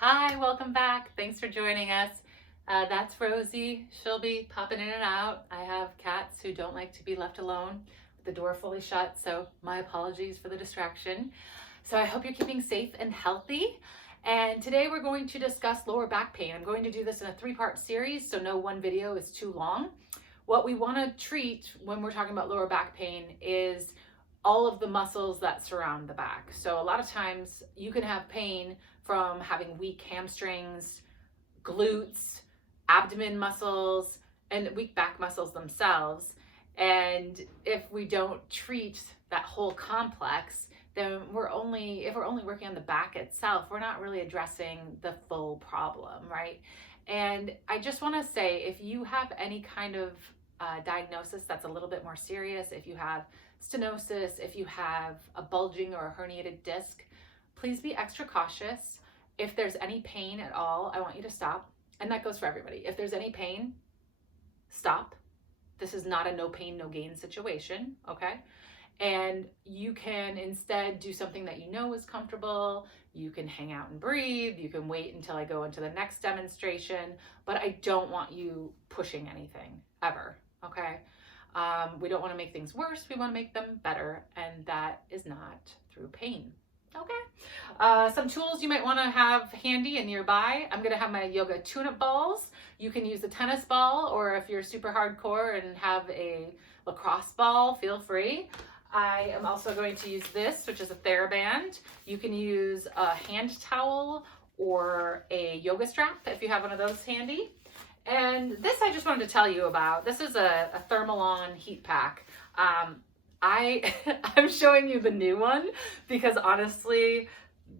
Hi, welcome back. Thanks for joining us. That's Rosie. She'll be popping in and out. I have cats who don't like to be left alone with the door fully shut, so my apologies for the distraction. So I hope you're keeping safe and healthy. And today we're going to discuss lower back pain. I'm going to do this in a 3-part series, so no one video is too long. What we want to treat when we're talking about lower back pain is all of the muscles that surround the back. So a lot of times you can have pain from having weak hamstrings, glutes, abdomen muscles, and weak back muscles themselves. And if we don't treat that whole complex, then if we're only working on the back itself, we're not really addressing the full problem, right? And I just want to say, if you have any kind of diagnosis that's a little bit more serious, if you have stenosis, if you have a bulging or a herniated disc, please be extra cautious. If there's any pain at all, I want you to stop. And that goes for everybody. If there's any pain, stop. This is not a no pain, no gain situation, okay? And you can instead do something that you know is comfortable. You can hang out and breathe. You can wait until I go into the next demonstration, but I don't want you pushing anything ever, okay? We don't want to make things worse. We want to make them better, and that is not through pain. Okay. Some tools you might want to have handy and nearby. I'm going to have my yoga tune-up balls. You can use a tennis ball, or if you're super hardcore and have a lacrosse ball, feel free. I am also going to use this, which is a TheraBand. You can use a hand towel or a yoga strap if you have one of those handy. And this I just wanted to tell you about. This is a Thermalon heat pack. I'm showing you the new one because honestly,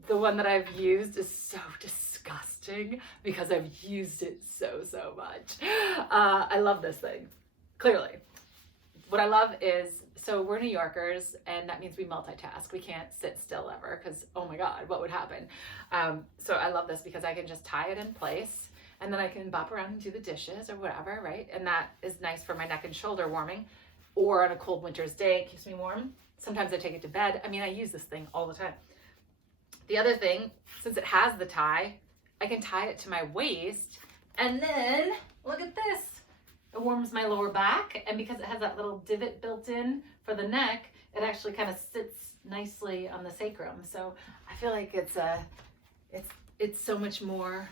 the one that I've used is so disgusting because I've used it so much. I love this thing, clearly. What I love is, so we're New Yorkers, and that means we multitask. We can't sit still ever because, oh my God, what would happen? So I love this because I can just tie it in place, and then I can bop around and do the dishes or whatever, right? And that is nice for my neck and shoulder warming, or on a cold winter's day, it keeps me warm. Sometimes I take it to bed. I mean, I use this thing all the time. The other thing, since it has the tie, I can tie it to my waist, and then look at this. It warms my lower back, and because it has that little divot built in for the neck, it actually kind of sits nicely on the sacrum. So I feel like it's so much more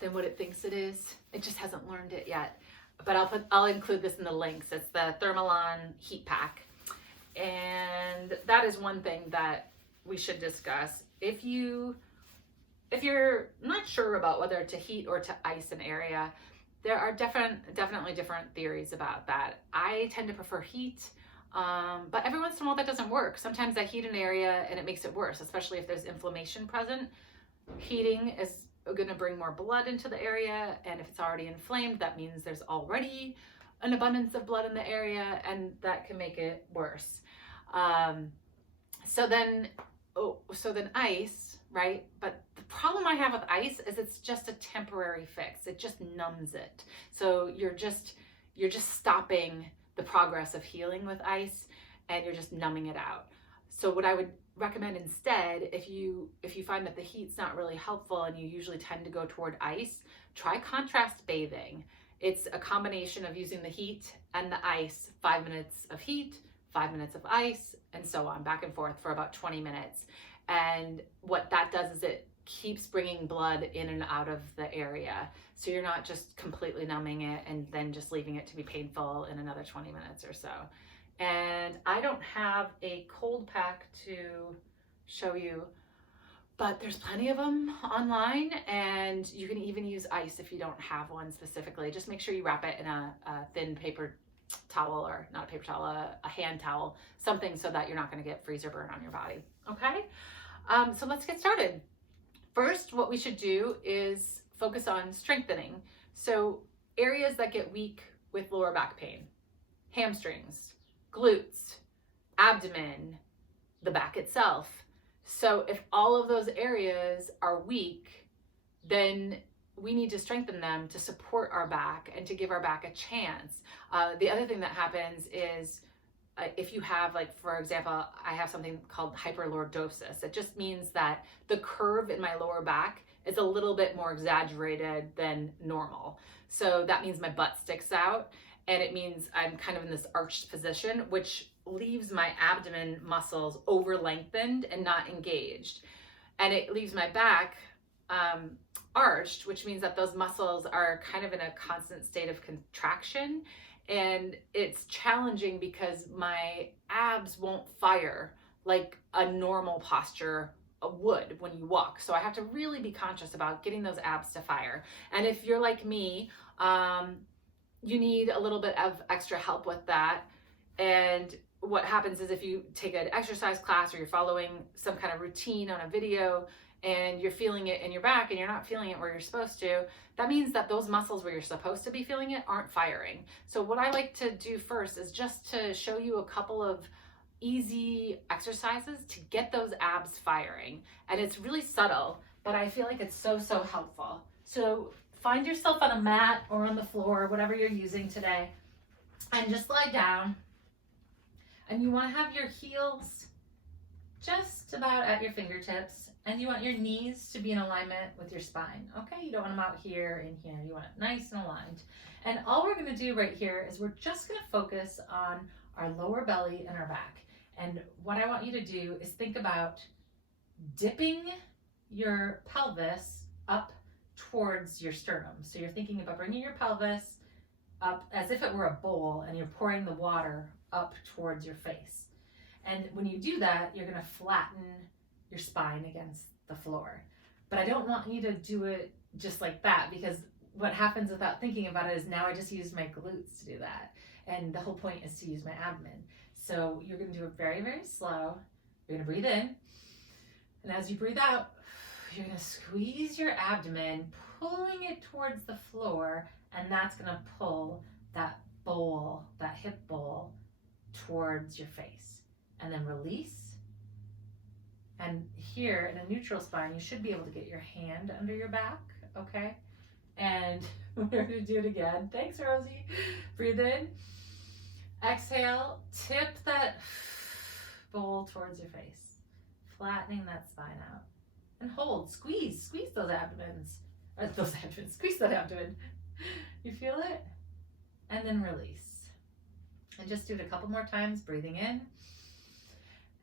than what it thinks it is. It just hasn't learned it yet. But I'll include this in the links. It's the Thermalon heat pack. And that is one thing that we should discuss. If you're not sure about whether to heat or to ice an area, there are definitely different theories about that. I tend to prefer heat, but every once in a while that doesn't work. Sometimes I heat an area and it makes it worse, especially if there's inflammation present. Heating is going to bring more blood into the area, and if it's already inflamed, that means there's already an abundance of blood in the area, and that can make it worse. So then ice, right? But the problem I have with ice is it's just a temporary fix. It just numbs it. So you're just stopping the progress of healing with ice, and you're just numbing it out. So what I would recommend instead, if you find that the heat's not really helpful and you usually tend to go toward ice, try contrast bathing. It's a combination of using the heat and the ice, 5 minutes of heat, 5 minutes of ice, and so on, back and forth for about 20 minutes. And what that does is it keeps bringing blood in and out of the area. So you're not just completely numbing it and then just leaving it to be painful in another 20 minutes or so. And I don't have a cold pack to show you, but there's plenty of them online, and you can even use ice if you don't have one specifically. Just make sure you wrap it in a thin paper towel, or not a paper towel, a hand towel, something so that you're not going to get freezer burn on your body. Okay, so let's get started. First, what we should do is focus on strengthening. So areas that get weak with lower back pain: hamstrings, glutes, abdomen, the back itself. So if all of those areas are weak, then we need to strengthen them to support our back and to give our back a chance. The other thing that happens is if you have, like, for example, I have something called hyperlordosis. It just means that the curve in my lower back is a little bit more exaggerated than normal. So that means my butt sticks out, and it means I'm kind of in this arched position, which leaves my abdomen muscles over lengthened and not engaged. And it leaves my back arched, which means that those muscles are kind of in a constant state of contraction. And it's challenging because my abs won't fire like a normal posture would when you walk. So I have to really be conscious about getting those abs to fire. And if you're like me, you need a little bit of extra help with that. And what happens is if you take an exercise class or you're following some kind of routine on a video and you're feeling it in your back and you're not feeling it where you're supposed to, that means that those muscles where you're supposed to be feeling it aren't firing. So what I like to do first is just to show you a couple of easy exercises to get those abs firing. And it's really subtle, but I feel like it's so helpful. So find yourself on a mat or on the floor, whatever you're using today, and just lie down. And you want to have your heels just about at your fingertips, and you want your knees to be in alignment with your spine. Okay, you don't want them out here and here. You want it nice and aligned. And all we're going to do right here is we're just going to focus on our lower belly and our back. And what I want you to do is think about dipping your pelvis up towards your sternum. So you're thinking about bringing your pelvis up as if it were a bowl, and you're pouring the water up towards your face. And when you do that, you're going to flatten your spine against the floor. But I don't want you to do it just like that, because what happens without thinking about it is now I just use my glutes to do that. And the whole point is to use my abdomen. So you're going to do it very slow. You're going to breathe in. And as you breathe out, you're going to squeeze your abdomen, pulling it towards the floor. And that's going to pull that bowl, that hip bowl, towards your face. And then release. And here in a neutral spine, you should be able to get your hand under your back, okay? And we're going to do it again. Thanks, Rosie. Breathe in. Exhale. Tip that bowl towards your face, flattening that spine out. And hold. Squeeze those abdomens. Squeeze that abdomen. You feel it? And then release. And just do it a couple more times, breathing in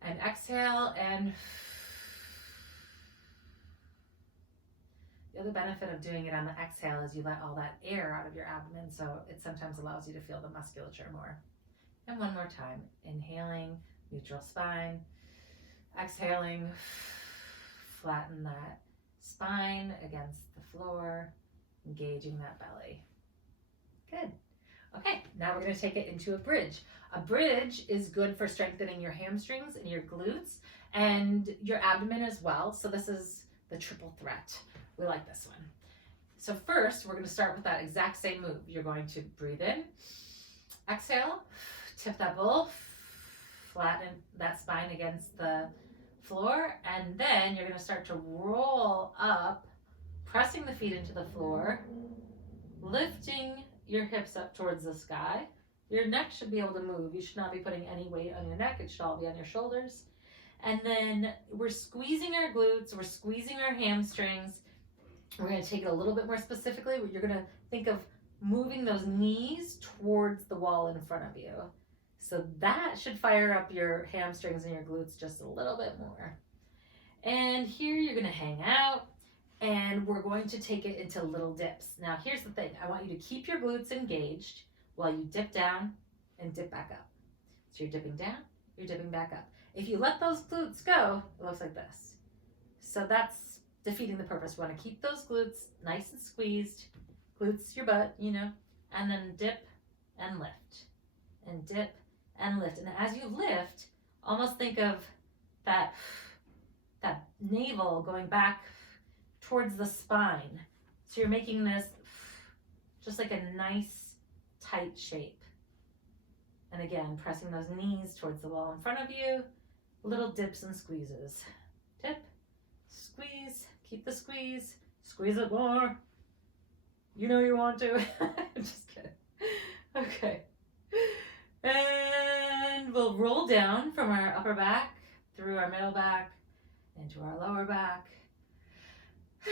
and exhale. And the other benefit of doing it on the exhale is you let all that air out of your abdomen, so it sometimes allows you to feel the musculature more. And one more time, inhaling, neutral spine, exhaling, flatten that spine against the floor, engaging that belly. Good. Okay, now we're going to take it into a bridge. A bridge is good for strengthening your hamstrings and your glutes and your abdomen as well. So this is the triple threat. We like this one. So first, we're going to start with that exact same move. You're going to breathe in, exhale, tip that bowl, flatten that spine against the floor, and then you're going to start to roll up, pressing the feet into the floor, lifting your hips up towards the sky. Your neck should be able to move. You should not be putting any weight on your neck. It should all be on your shoulders. And then we're squeezing our glutes. We're squeezing our hamstrings. We're going to take it a little bit more specifically. You're going to think of moving those knees towards the wall in front of you. So that should fire up your hamstrings and your glutes just a little bit more. And here you're going to hang out. And we're going to take it into little dips. Now, here's the thing. I want you to keep your glutes engaged while you dip down and dip back up. So you're dipping down, you're dipping back up. If you let those glutes go, it looks like this. So that's defeating the purpose. We want to keep those glutes nice and squeezed. Glutes your butt, you know, and then dip and lift. And dip and lift. And as you lift, almost think of that navel going back towards the spine. So you're making this just like a nice tight shape. And again, pressing those knees towards the wall in front of you. Little dips and squeezes. Dip, squeeze, keep the squeeze, squeeze it more. You know you want to. I'm just kidding. Okay. And we'll roll down from our upper back, through our middle back, into our lower back.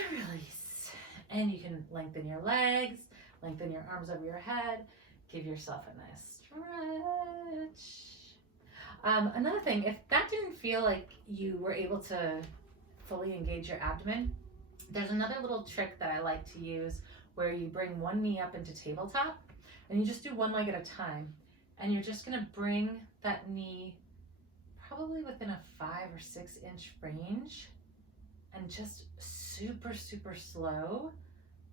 Really And you can lengthen your legs, lengthen your arms over your head, give yourself a nice stretch. Another thing, if that didn't feel like you were able to fully engage your abdomen, there's another little trick that I like to use where you bring one knee up into tabletop and you just do one leg at a time. And you're just gonna bring that knee probably within a 5 or 6 inch range and just super, super slow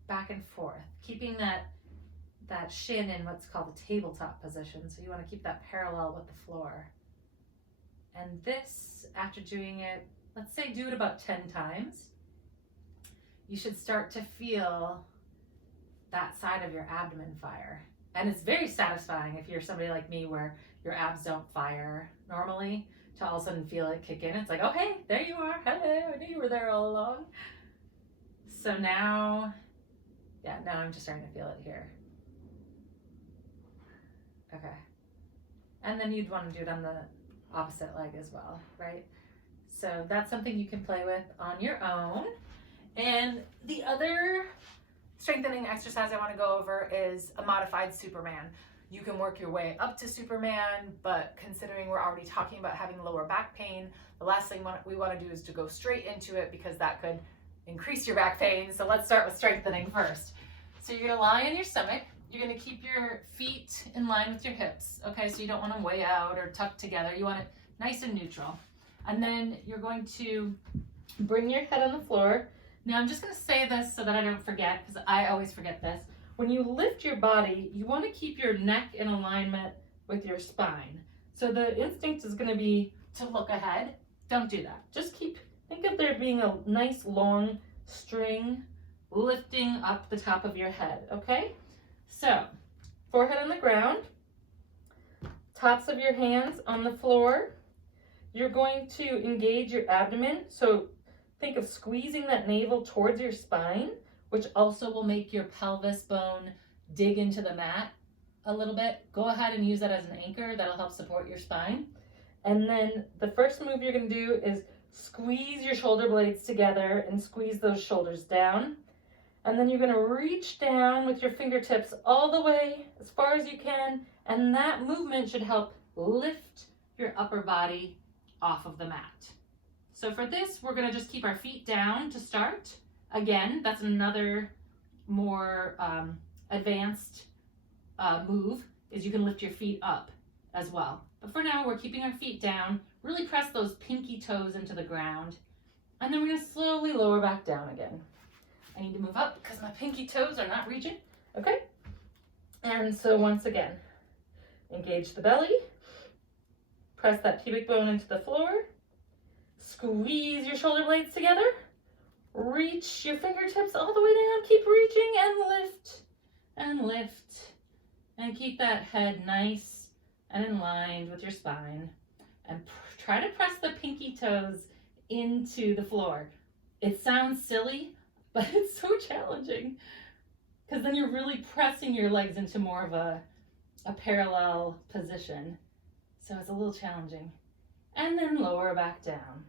back and forth, keeping that shin in what's called a tabletop position. So you wanna keep that parallel with the floor. And this, after doing it, let's say do it about 10 times, you should start to feel that side of your abdomen fire. And it's very satisfying if you're somebody like me where your abs don't fire normally, to all of a sudden feel it kick in. It's like, oh, hey, there you are. Hello, I knew you were there all along. So now I'm just starting to feel it here. Okay. And then you'd want to do it on the opposite leg as well, right? So that's something you can play with on your own. And the other strengthening exercise I want to go over is a modified Superman. You can work your way up to Superman, but considering we're already talking about having lower back pain, the last thing we want to do is to go straight into it because that could increase your back pain. So let's start with strengthening first. So you're going to lie on your stomach. You're going to keep your feet in line with your hips. Okay, so you don't want them way out or tucked together. You want it nice and neutral. And then you're going to bring your head on the floor. Now I'm just going to say this so that I don't forget, because I always forget this. When you lift your body, you want to keep your neck in alignment with your spine. So the instinct is going to be to look ahead. Don't do that. Just think of there being a nice long string lifting up the top of your head, okay? So, forehead on the ground, tops of your hands on the floor. You're going to engage your abdomen. So think of squeezing that navel towards your spine, which also will make your pelvis bone dig into the mat a little bit. Go ahead and use that as an anchor. That'll help support your spine. And then the first move you're going to do is squeeze your shoulder blades together and squeeze those shoulders down. And then you're going to reach down with your fingertips all the way as far as you can. And that movement should help lift your upper body off of the mat. So for this, we're going to just keep our feet down to start. Again, that's another more advanced move, is you can lift your feet up as well. But for now, we're keeping our feet down. Really press those pinky toes into the ground. And then we're going to slowly lower back down again. I need to move up because my pinky toes are not reaching. Okay? And so once again, engage the belly. Press that pubic bone into the floor. Squeeze your shoulder blades together. Reach your fingertips all the way down. Keep reaching and lift and lift. And keep that head nice and in line with your spine. And try to press the pinky toes into the floor. It sounds silly, but it's so challenging because then you're really pressing your legs into more of a parallel position. So it's a little challenging. And then lower back down.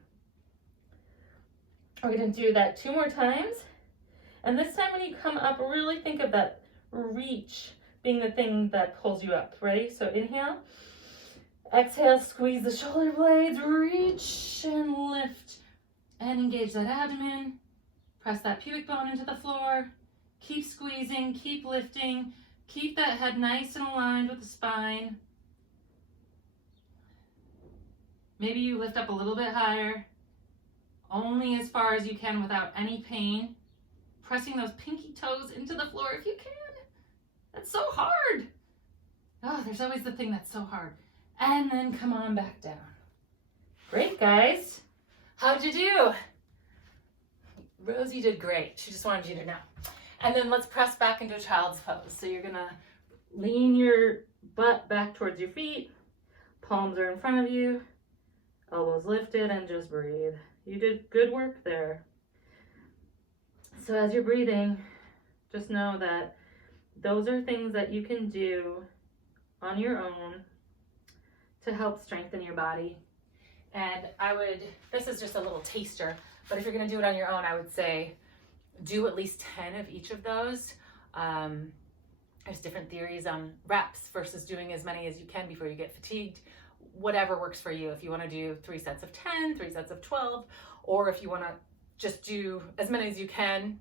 We're going to do that 2 more times. And this time when you come up, really think of that reach being the thing that pulls you up. Ready? So inhale. Exhale, squeeze the shoulder blades, reach and lift. And engage that abdomen. Press that pubic bone into the floor. Keep squeezing, keep lifting. Keep that head nice and aligned with the spine. Maybe you lift up a little bit higher. Only as far as you can without any pain. Pressing those pinky toes into the floor if you can. That's so hard. Oh, there's always the thing that's so hard. And then come on back down. Great, guys. How'd you do? Rosie did great. She just wanted you to know. And then let's press back into a child's pose. So you're gonna lean your butt back towards your feet. Palms are in front of you. Elbows lifted and just breathe. You did good work there. So as you're breathing, just know that those are things that you can do on your own to help strengthen your body. And this is just a little taster, but if you're gonna do it on your own, I would say do at least 10 of each of those. There's different theories on reps versus doing as many as you can before you get fatigued. Whatever works for you. If you want to do 3 sets of 10, 3 sets of 12, or if you want to just do as many as you can,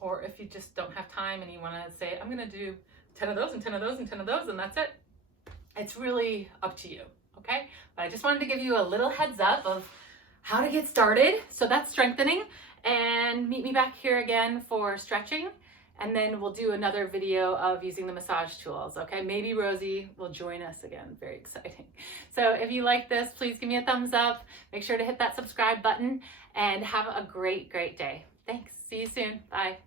or if you just don't have time and you want to say, I'm going to do 10 of those and 10 of those and 10 of those, and that's it. It's really up to you, okay? But I just wanted to give you a little heads up of how to get started. So that's strengthening, and meet me back here again for stretching. And then we'll do another video of using the massage tools, okay? Maybe Rosie will join us again. Very exciting. So if you like this, please give me a thumbs up. Make sure to hit that subscribe button, and have a great, great day. Thanks. See you soon. Bye.